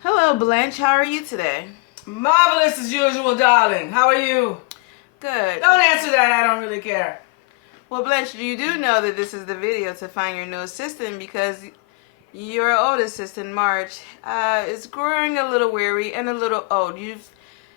Hello, Blanche. How are you today? Marvelous as usual, darling. How are you? Good. Don't answer that. I don't really care. Well, Blanche, you do know that this is the video to find your new assistant because your old assistant, Marge, is growing a little weary and a little old. You've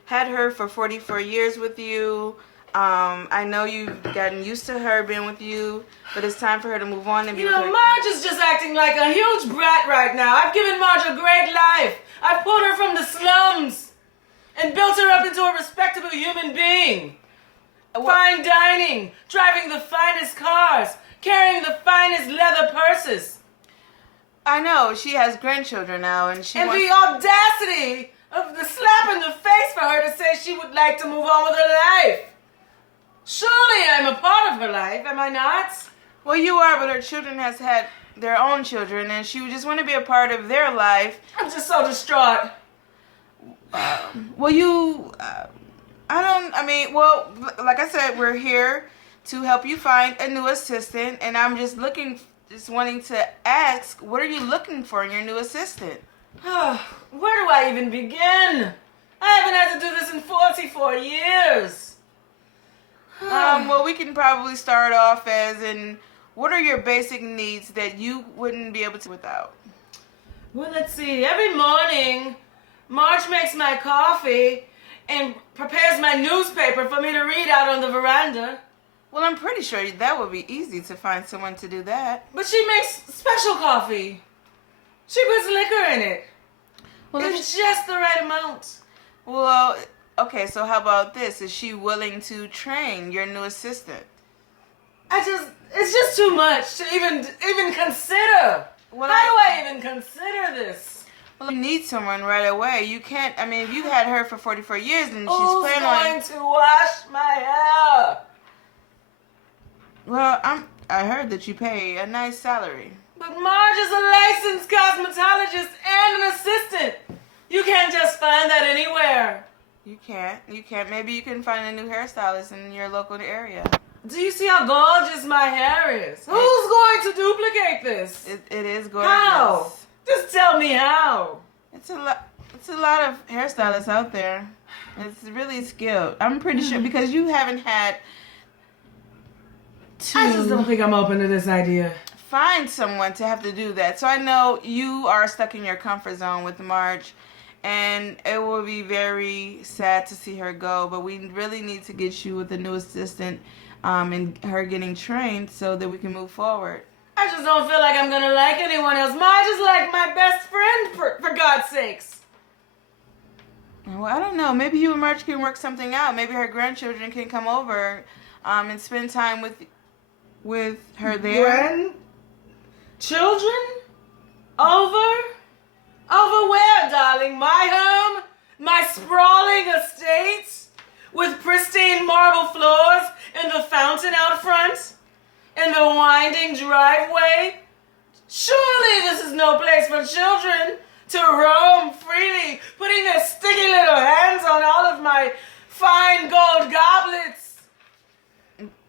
had her for 44 years with you. I know you've gotten used to her being with you, but it's time for her to move on and be with her. Marge is just acting like a huge brat right now. I've given Marge a great life. I've pulled her from the slums and built her up into a respectable human being. Fine dining, driving the finest cars, carrying the finest leather purses. I know, she has grandchildren now, and the audacity of the slap in the face for her to say she would like to move on with her life. Surely I'm a part of her life, am I not? Well, you are, but her children has had their own children, and she would just want to be a part of their life. I'm just so distraught. Like I said, we're here to help you find a new assistant, and I'm just wanting to ask, what are you looking for in your new assistant? Where do I even begin? I haven't had to do this in 44 years. Well, we can probably start off as in, what are your basic needs that you wouldn't be able to without? Well, let's see. Every morning, Marge makes my coffee and prepares my newspaper for me to read out on the veranda. Well, I'm pretty sure that would be easy to find someone to do that. But she makes special coffee. She puts liquor in it. Well, it's just the right amount. Well, okay, so how about this? Is she willing to train your new assistant? It's just too much to even consider. How do I even consider this? Well, you need someone right away. You can't, if you had her for 44 years and she's Who's planning on... going to wash my hair? Well, I heard that you pay a nice salary. But Marge is a licensed cosmetologist and an assistant. You can't just find that anywhere. You can't. Maybe you can find a new hairstylist in your local area. Do you see how gorgeous my hair is? Who's going to duplicate this? It is gorgeous. How? Just tell me how. It's a lot of hairstylists out there. It's really skilled. I'm pretty sure because you haven't had to... I just don't think I'm open to this idea. Find someone to have to do that. So I know you are stuck in your comfort zone with Marge, and it will be very sad to see her go, but we really need to get you with a new assistant and her getting trained so that we can move forward. I just don't feel like I'm going to like anyone else. Marge is like my best friend, for God's sakes. Well, I don't know. Maybe you and Marge can work something out. Maybe her grandchildren can come over and spend time with her there. Children? Over? Over where, darling? My home? My sprawling estate? With pristine marble floors and the fountain out front? And the winding driveway? Surely this is no place for children to roam freely, putting their sticky little hands on all of my fine gold goblets.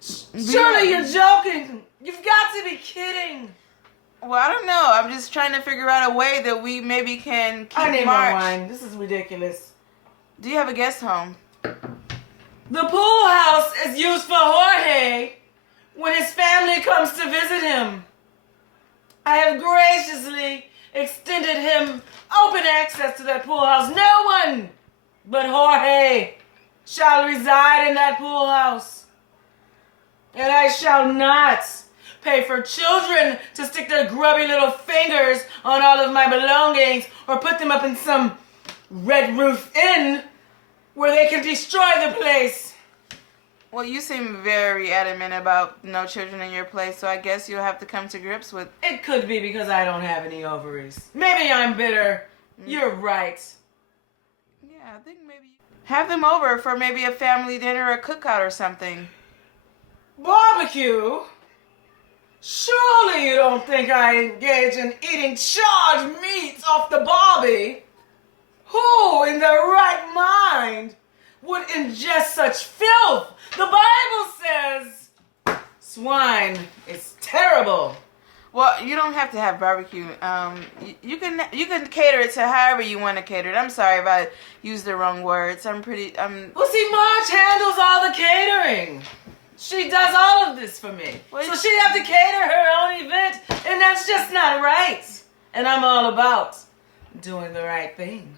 Surely you're joking. You've got to be kidding. Well, I don't know. I'm just trying to figure out a way that we maybe can keep I need Marge. more wine. This is ridiculous. Do you have a guest home? The pool house is used for Jorge when his family comes to visit him. I have graciously extended him open access to that pool house. No one but Jorge shall reside in that pool house. And I shall not pay for children to stick their grubby little fingers on all of my belongings or put them up in some Red Roof Inn where they can destroy the place. Well, you seem very adamant about no children in your place, so I guess you'll have to come to grips with... It could be because I don't have any ovaries. Maybe I'm bitter. You're right. Yeah, I think maybe... Have them over for maybe a family dinner or a cookout or something. Barbecue? Surely you don't think I engage in eating charred meat off the barbie? Who in their right mind would ingest such filth? The Bible says swine is terrible. Well, you don't have to have barbecue. You can cater it to however you want to cater it. I'm sorry if I used the wrong words. Well, see, Marge handles all the catering. She does all of this for me. Well, so she'd have to cater her own event, and that's just not right. And I'm all about doing the right thing.